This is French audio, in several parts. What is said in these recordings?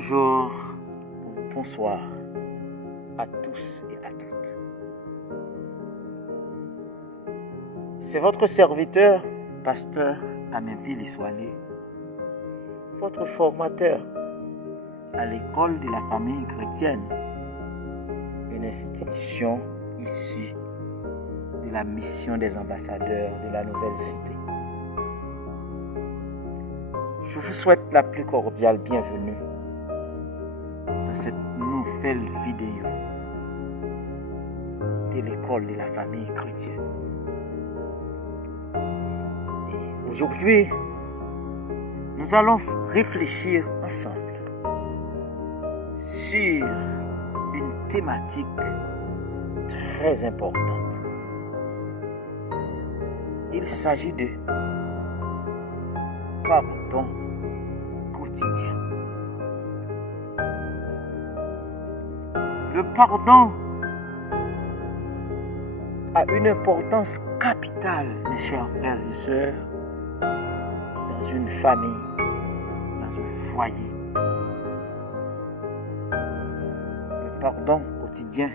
Bonjour ou bonsoir à tous et à toutes. C'est votre serviteur, pasteur Amenville Issoalé, votre formateur à l'école de la famille chrétienne, une institution issue de la mission des ambassadeurs de la nouvelle cité. Je vous souhaite la plus cordiale bienvenue dans cette nouvelle vidéo de l'école de la famille chrétienne. Et aujourd'hui, nous allons réfléchir ensemble sur une thématique très importante. Il s'agit de pardon quotidien. Le pardon a une importance capitale, mes chers frères et sœurs, dans une famille, dans un foyer. Le pardon quotidien,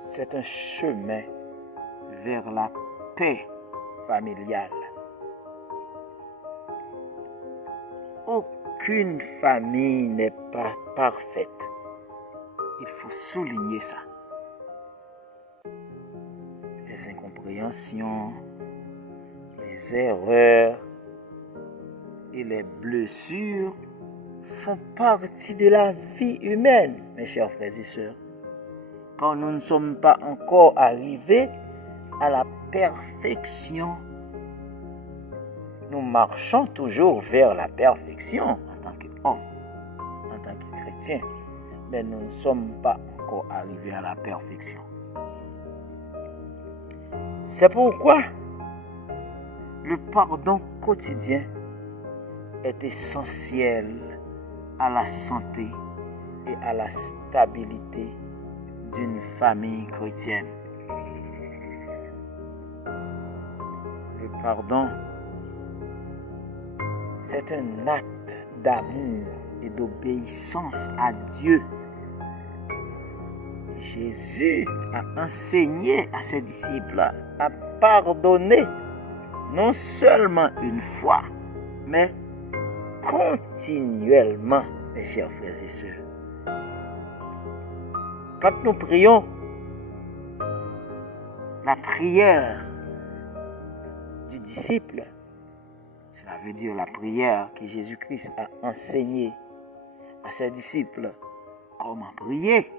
c'est un chemin vers la paix familiale. Aucune famille n'est pas parfaite. Il faut souligner ça. Les incompréhensions, les erreurs et les blessures font partie de la vie humaine, mes chers frères et sœurs. Quand nous ne sommes pas encore arrivés à la perfection, nous marchons toujours vers la perfection en tant qu'homme, en tant que chrétien, mais nous ne sommes pas encore arrivés à la perfection. C'est pourquoi le pardon quotidien est essentiel à la santé et à la stabilité d'une famille chrétienne. Le pardon, c'est un acte d'amour et d'obéissance à Dieu. Jésus a enseigné à ses disciples à pardonner non seulement une fois, mais continuellement, mes chers frères et sœurs. Quand nous prions, la prière du disciple, cela veut dire la prière que Jésus-Christ a enseignée à ses disciples comment prier.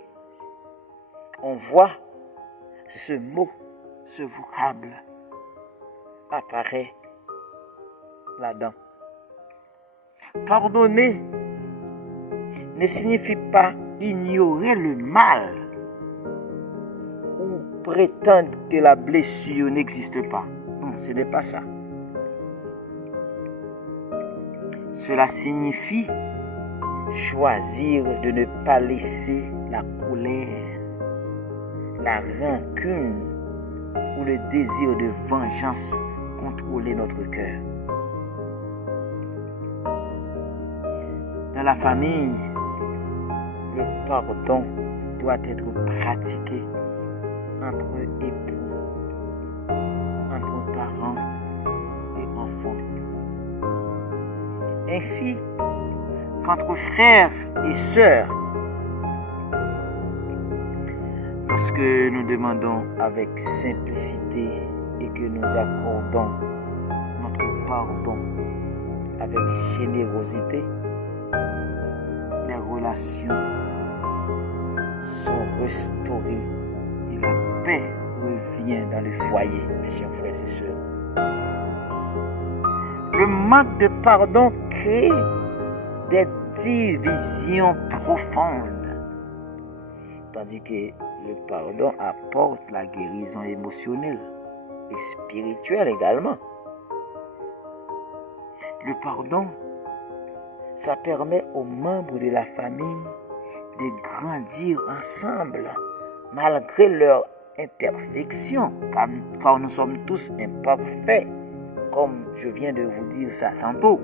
On voit ce mot, ce vocable apparaît là-dedans. Pardonner ne signifie pas ignorer le mal ou prétendre que la blessure n'existe pas. Non, ce n'est pas ça. Cela signifie choisir de ne pas laisser la colère, la rancune ou le désir de vengeance contrôler notre cœur. Dans la famille, le pardon doit être pratiqué entre époux, entre parents et enfants. Ainsi qu'entre frères et sœurs. Lorsque nous demandons avec simplicité et que nous accordons notre pardon avec générosité, les relations sont restaurées et la paix revient dans le foyer, mes chers frères et sœurs. Le manque de pardon crée des divisions profondes, tandis que le pardon apporte la guérison émotionnelle et spirituelle également. Le pardon, ça permet aux membres de la famille de grandir ensemble malgré leur imperfection, car nous sommes tous imparfaits, comme je viens de vous dire ça tantôt.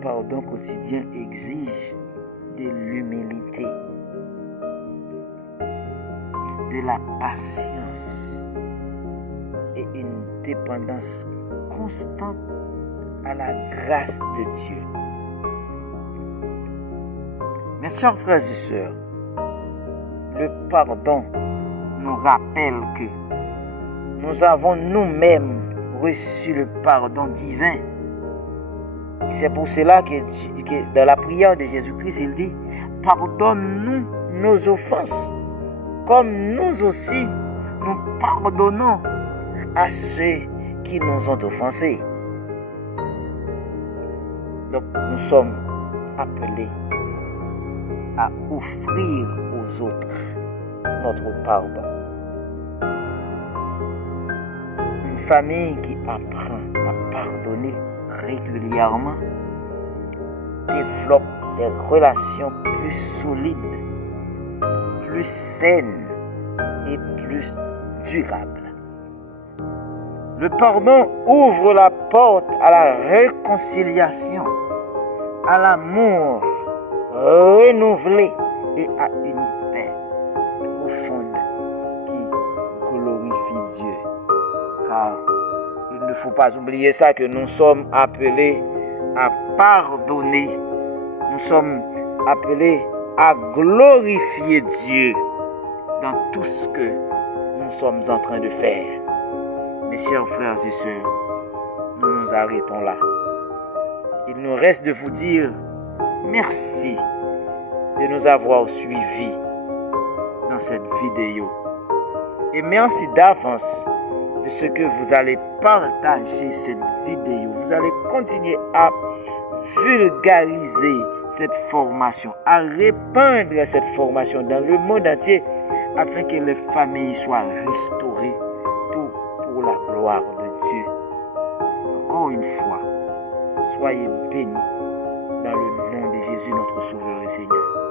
pardon quotidien exige de l'humilité, de la patience et une dépendance constante à la grâce de Dieu. Mes chers frères et sœurs, le pardon nous rappelle que nous avons nous-mêmes reçu le pardon divin. Et c'est pour cela que dans la prière de Jésus-Christ, il dit, pardonne-nous nos offenses, comme nous aussi nous pardonnons à ceux qui nous ont offensés. Donc nous sommes appelés à offrir aux autres notre pardon. Une famille qui apprend à pardonner régulièrement développe des relations plus solides, plus saines et plus durables. Le pardon ouvre la porte à la réconciliation, à l'amour renouvelé et à une paix profonde qui glorifie Dieu. Car il ne faut pas oublier ça, que nous sommes appelés à pardonner. Nous sommes appelés à glorifier Dieu dans tout ce que nous sommes en train de faire. Mes chers frères et sœurs, nous nous arrêtons là. Il nous reste de vous dire merci de nous avoir suivis dans cette vidéo. Et merci d'avance de ce que vous allez partager cette vidéo. Vous allez continuer à vulgariser cette formation, à répandre cette formation dans le monde entier afin que les familles soient restaurées, tout pour la gloire de Dieu. Encore une fois, soyez bénis dans le nom de Jésus, notre Sauveur et Seigneur.